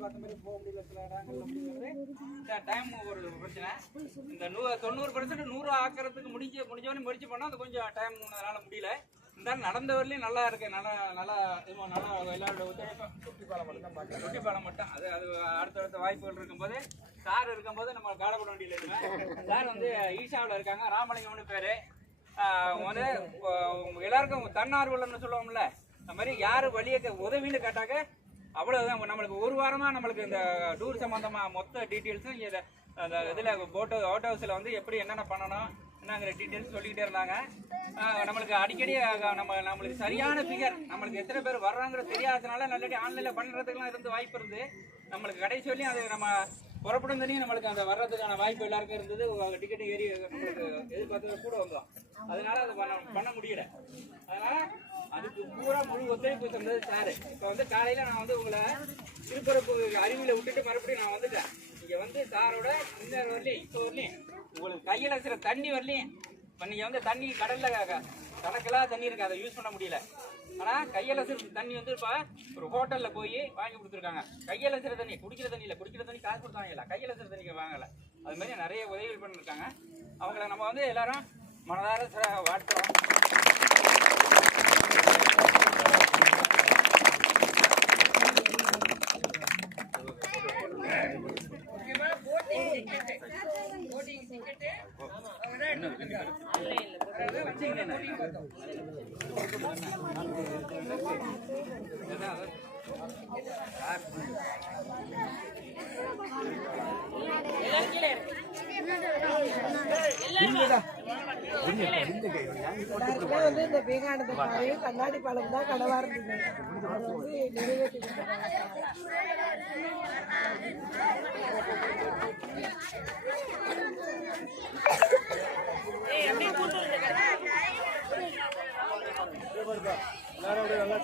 எதிர்பார்த்த மாதிரி போக முடியல சில இடங்கள் அப்படிங்கிறது டைம் ஒரு பிரச்சனை. இந்த 90% 100 ஆக்கிறதுக்கு முடிஞ்சவனே முயற்சி பண்ணால் அது கொஞ்சம் டைம் அதனால் முடியல. இருந்தாலும் நடந்த வரலையும் நல்லா இருக்கு. நல்லா எல்லாரோட ஒத்துழைப்பும் தொட்டி பாலம் மட்டும் அது அடுத்தடுத்த வாய்ப்புகள் இருக்கும்போது சார் இருக்கும்போது நம்ம காலப்பட வண்டியில் இருந்தேன். சார் வந்து ஈஷாவில் இருக்காங்க, ராமலிங்கம்னு பேர். வந்து எல்லாருக்கும் தன்னார்வலன்னு சொல்லுவோம்ல, அந்த மாதிரி யார் வழியை உதவின்னு கேட்டாக்க அவ்வளோதான். நம்மளுக்கு ஒரு வாரமாக நம்மளுக்கு இந்த டூர் சம்மந்தமாக மொத்த டீட்டெயில்ஸும் அந்த இதில் போட் ஹவுஸில் வந்து எப்படி என்னென்ன பண்ணணும் என்னங்கிற டீட்டெயில்ஸ் சொல்லிக்கிட்டே இருந்தாங்க. நம்மளுக்கு அடிக்கடி நம்மளுக்கு சரியான ஃபிகர் நம்மளுக்கு எத்தனை பேர் வர்றாங்கிற தெரியாததுனால நல்லடி ஆன்லைனில் பண்ணுறதுக்கெல்லாம் இருந்து வாய்ப்பு இருந்து நம்மளுக்கு கடைசி வரலையும் அது நம்ம புறப்படும் தனியும் நம்மளுக்கு அந்த வர்றதுக்கான வாய்ப்பு எல்லாருக்கும் இருந்தது. டிக்கெட் ஏறி நம்மளுக்கு எதிர்பார்த்தது கூட வந்தோம். அதனால அது பண்ண முடியல. அதனால அதுக்கு பூரா முழு ஒத்துழைப்பு தந்தது சார். இப்போ வந்து காலையில் நான் வந்து உங்களை திருப்பரப்பு அருவியில் விட்டுட்டு மறுபடியும் நான் வந்துட்டேன். இங்கே வந்து சாரோட இன்னொரு வரலையும் இப்போ வரலையும் உங்களுக்கு கையில் இருக்கிற தண்ணி வரலையும் இப்போ நீங்கள் வந்து தண்ணி கடலில் கணக்கெல்லாம் தண்ணி இருக்குது, அதை யூஸ் பண்ண முடியல. ஆனால் கையலசுற தண்ணி வந்து இப்போ ஒரு ஹோட்டலில் போய் வாங்கி கொடுத்துருக்காங்க. கையலசுற தண்ணி குடிக்கிற தண்ணி இல்லை, குடிக்கிற தண்ணி காசு கொடுத்தாங்க இல்லை, கையலசுற தண்ணிக்கு வாங்கலை. அதுமாதிரி நிறைய உதவிகள் பண்ணியிருக்காங்க. அவங்கள நம்ம வந்து எல்லாரும் மனதார வாழ்த்துறோம். வந்து இந்த விவேகானந்த பாறையும் கண்ணாடி பாலம் தான் கனவா இருந்தது. அது வந்து நிறைவேற்றி எல்லாரோட நல்லா